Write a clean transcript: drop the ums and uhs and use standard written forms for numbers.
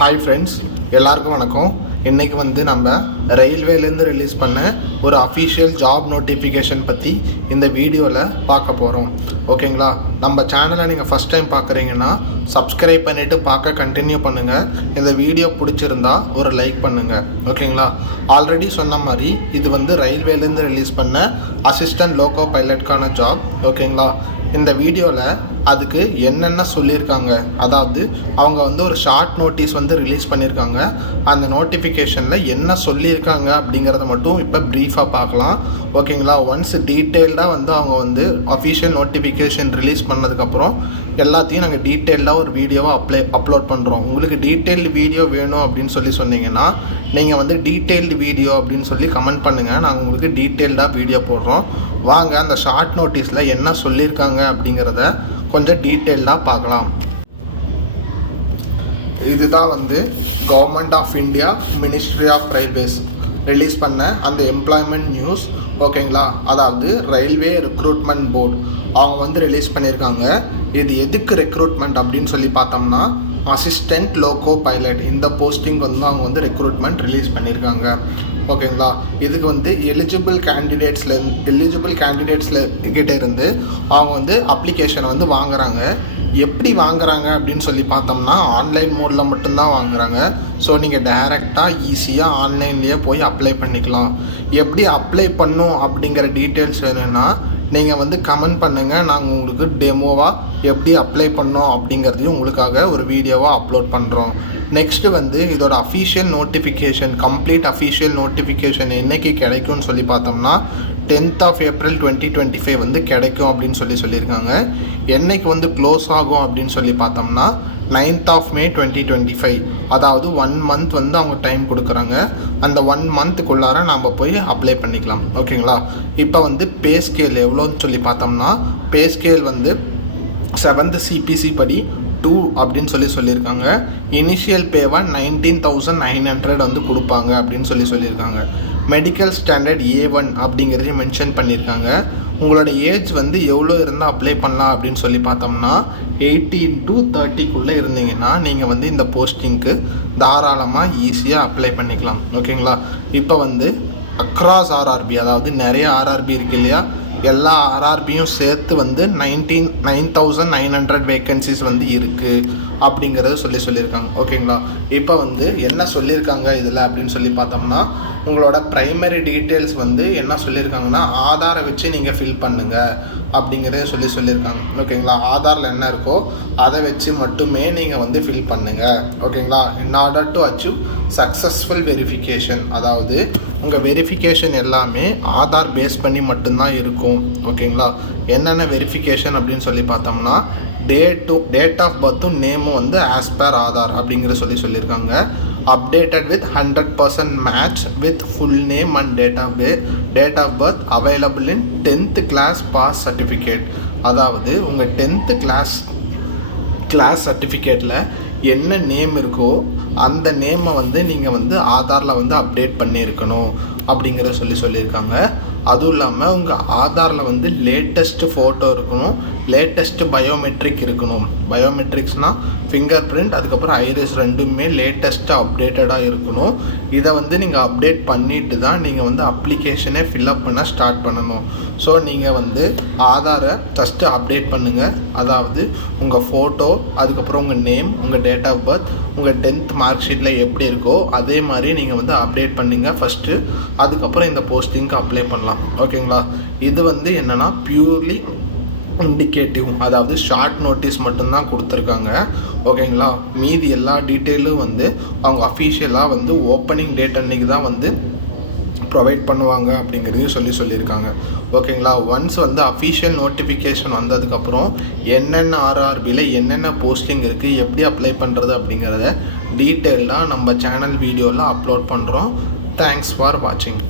Hi friends, எல்லாருக்கும் வணக்கம். இன்றைக்கி வந்து நம்ம ரயில்வேலேருந்து ரிலீஸ் பண்ண ஒரு அஃபிஷியல் ஜாப் நோட்டிஃபிகேஷன் பற்றி இந்த வீடியோவில் பார்க்க போகிறோம். ஓகேங்களா? நம்ம சேனலை நீங்கள் ஃபஸ்ட் டைம் பார்க்குறீங்கன்னா சப்ஸ்கிரைப் பண்ணிவிட்டு பார்க்க கண்டினியூ பண்ணுங்கள். இந்த வீடியோ பிடிச்சிருந்தா ஒரு லைக் பண்ணுங்கள். ஓகேங்களா? ஆல்ரெடி சொன்ன மாதிரி இது வந்து ரயில்வேலேருந்து ரிலீஸ் பண்ண அசிஸ்டன்ட் லோகோ பைலட்கான ஜாப். ஓகேங்களா? இந்த வீடியோவில் அதுக்கு என்னென்ன சொல்லியிருக்காங்க, அதாவது அவங்க வந்து ஒரு ஷார்ட் நோட்டீஸ் வந்து ரிலீஸ் பண்ணியிருக்காங்க. அந்த நோட்டிஃபிகேஷனில் என்ன சொல்லியிருக்காங்க அப்படிங்கிறத மட்டும் இப்போ ப்ரீஃபாக பார்க்கலாம். ஓகேங்களா? ஒன்ஸ் டீட்டெயில்டாக வந்து அவங்க வந்து அஃபிஷியல் நோட்டிஃபிகேஷன் ரிலீஸ் பண்ணதுக்கப்புறம் எல்லாத்தையும் நாங்கள் டீட்டெயில்டாக ஒரு வீடியோவாக அப்லோட் பண்ணுறோம். உங்களுக்கு டீட்டெயில்டு வீடியோ வேணும் அப்படின்னு சொன்னீங்கன்னா நீங்கள் வந்து டீட்டெயில்டு வீடியோ அப்படின்னு சொல்லி கமெண்ட் பண்ணுங்கள். நாங்கள் உங்களுக்கு டீட்டெயில்டாக வீடியோ போடுறோம். வாங்க அந்த ஷார்ட் நோட்டீஸில் என்ன சொல்லியிருக்காங்க அப்படிங்கிறத கொஞ்சம் டீட்டெயில்டாக பார்க்கலாம். இதுதான் வந்து government of India ministry of railways release பண்ண அந்த எம்ப்ளாய்மெண்ட் நியூஸ். ஓகேங்களா? அதாவது ரயில்வே ரெக்ரூட்மெண்ட் போர்டு அவங்க வந்து ரிலீஸ் பண்ணியிருக்காங்க. இது எதுக்கு ரெக்ரூட்மெண்ட் அப்படின்னு சொல்லி பார்த்தோம்னா அசிஸ்டன்ட் லோகோ பைலட் இந்த போஸ்டிங் வந்து அவங்க வந்து ரெக்ரூட்மெண்ட் ரிலீஸ் பண்ணியிருக்காங்க. ஓகேங்களா? இதுக்கு வந்து எலிஜிபிள் கேண்டிடேட்ஸில் கிட்டே இருந்து அவங்க வந்து அப்ளிகேஷனை வந்து வாங்குகிறாங்க. எப்படி வாங்குறாங்க அப்படின்னு சொல்லி பார்த்தோம்னா ஆன்லைன் மோடில் மட்டும்தான் வாங்குகிறாங்க. ஸோ நீங்கள் டைரெக்டாக ஈஸியாக ஆன்லைன்லேயே போய் அப்ளை பண்ணிக்கலாம். எப்படி அப்ளை பண்ணும் அப்படிங்கிற டீட்டெயில்ஸ் வேணும்னா நீங்கள் வந்து கமெண்ட் பண்ணுங்கள். நாங்கள் உங்களுக்கு டெமோவாக எப்படி அப்ளை பண்ணோம் அப்படிங்கிறதையும் உங்களுக்காக ஒரு வீடியோவாக அப்லோட் பண்ணுறோம். நெக்ஸ்ட்டு வந்து இதோட official notification, complete official notification என்றைக்கு கிடைக்கும்னு சொல்லி பார்த்தோம்னா 10th of April 2025 வந்து கிடைக்கும் அப்படின்னு சொல்லியிருக்காங்க. என்றைக்கு வந்து க்ளோஸ் ஆகும் அப்படின்னு சொல்லி பார்த்தோம்னா 9th of May 2025, அதாவது 1 month வந்து அவங்க டைம் கொடுக்குறாங்க. அந்த 1 monthக்குள்ளார நாம் போய் அப்ளை பண்ணிக்கலாம். ஓகேங்களா? இப்போ வந்து பே ஸ்கேல் எவ்வளோன்னு சொல்லி பார்த்தோம்னா பே ஸ்கேல் வந்து 7th CPC படி 2 அப்படின்னு சொல்லியிருக்காங்க. இனிஷியல் பேவாக 19,900 வந்து கொடுப்பாங்க அப்படின்னு சொல்லியிருக்காங்க. மெடிக்கல் ஸ்டாண்டர்ட் A1 அப்படிங்கிறதையும் மென்ஷன் பண்ணியிருக்காங்க. உங்களோட ஏஜ் வந்து எவ்வளோ இருந்தால் அப்ளை பண்ணலாம் அப்படின்னு சொல்லி பார்த்தோம்னா 18 to 30க்குள்ளே இருந்தீங்கன்னா நீங்கள் வந்து இந்த போஸ்டிங்க்கு தாராளமாக ஈஸியாக அப்ளை பண்ணிக்கலாம். ஓகேங்களா? இப்போ வந்து அக்ராஸ் RRB, அதாவது நிறைய RRB இருக்குது இல்லையா, எல்லா RRBயும் சேர்த்து வந்து 9,900 வேக்கன்சிஸ் வந்து இருக்குது அப்படிங்கிறது சொல்லியிருக்காங்க. ஓகேங்களா? இப்போ வந்து என்ன சொல்லியிருக்காங்க இதில் அப்படின்னு சொல்லி பார்த்தோம்னா உங்களோட ப்ரைமரி டீட்டெயில்ஸ் வந்து என்ன சொல்லியிருக்காங்கன்னா ஆதாரை வச்சு நீங்கள் ஃபில் பண்ணுங்கள் அப்படிங்கிறத சொல்லியிருக்காங்க. ஓகேங்களா? ஆதாரில் என்ன இருக்கோ அதை வச்சு மட்டுமே நீங்கள் வந்து ஃபில் பண்ணுங்கள். ஓகேங்களா? In order to achieve successful verification, அதாவது உங்கள் வெரிஃபிகேஷன் எல்லாமே ஆதார் பேஸ் பண்ணி மட்டும்தான் இருக்கும். ஓகேங்களா? என்னென்ன வெரிஃபிகேஷன் அப்படின்னு சொல்லி பார்த்தோம்னா டேட் ஆஃப் பர்த்தும் நேமும் வந்து ஆஸ் பர் ஆதார் அப்படிங்கிற சொல்லியிருக்காங்க. Updated with 100% match with full name and date of birth available in 10th class pass certificate. அதாவது உங்கள் 10th class சர்டிஃபிகேட்டில் என்ன நேம் இருக்கோ அந்த நேமை வந்து நீங்கள் வந்து ஆதாரில் வந்து அப்டேட் பண்ணியிருக்கணும் அப்படிங்கிற சொல்லியிருக்காங்க. அதுவும் இல்லாமல் உங்கள் ஆதாரில் வந்து லேட்டஸ்ட்டு ஃபோட்டோ இருக்கணும், லேட்டஸ்ட்டு பயோமெட்ரிக் இருக்கணும். பயோமெட்ரிக்ஸ்னால் ஃபிங்கர் பிரிண்ட், அதுக்கப்புறம் ஐரிஸ் ரெண்டுமே லேட்டஸ்ட்டாக அப்டேட்டடாக இருக்கணும். இதை வந்து நீங்கள் அப்டேட் பண்ணிவிட்டு தான் நீங்கள் வந்து அப்ளிகேஷனே ஃபில்அப் பண்ண ஸ்டார்ட் பண்ணணும். ஸோ நீங்கள் வந்து ஆதாரை ஃபஸ்ட்டு அப்டேட் பண்ணுங்கள். அதாவது உங்கள் ஃபோட்டோ, அதுக்கப்புறம் உங்கள் நேம், உங்கள் டேட் ஆஃப் பர்த், உங்கள் 10th மார்க் ஷீட்டில் எப்படி இருக்கோ அதே மாதிரி நீங்கள் வந்து அப்டேட் பண்ணிங்க ஃபஸ்ட்டு. அதுக்கப்புறம் இந்த போஸ்டிங்க்கு அப்ளை பண்ணலாம். ஓகேங்களா? இது வந்து என்னென்னா பியூர்லி இண்டிகேட்டிவ், அதாவது ஷார்ட் நோட்டீஸ் மட்டும்தான் கொடுத்துருக்காங்க. ஓகேங்களா? மீதி எல்லா டீட்டெயிலும் வந்து அவங்க அஃபிஷியலாக வந்து ஓப்பனிங் டேட் அன்றைக்கி தான் வந்து ப்ரொவைட் பண்ணுவாங்க அப்படிங்கிறதையும் சொல்லியிருக்காங்க. ஓகேங்களா? ஒன்ஸ் வந்து அஃபிஷியல் நோட்டிஃபிகேஷன் வந்ததுக்கப்புறம் என்னென்ன RRBயில் என்னென்ன போஸ்டிங் இருக்குது, எப்படி அப்ளை பண்ணுறது அப்படிங்கிறத டீட்டெயிலாக நம்ம சேனல் வீடியோவில் அப்லோட் பண்ணுறோம். தேங்க்ஸ் ஃபார் வாட்சிங்.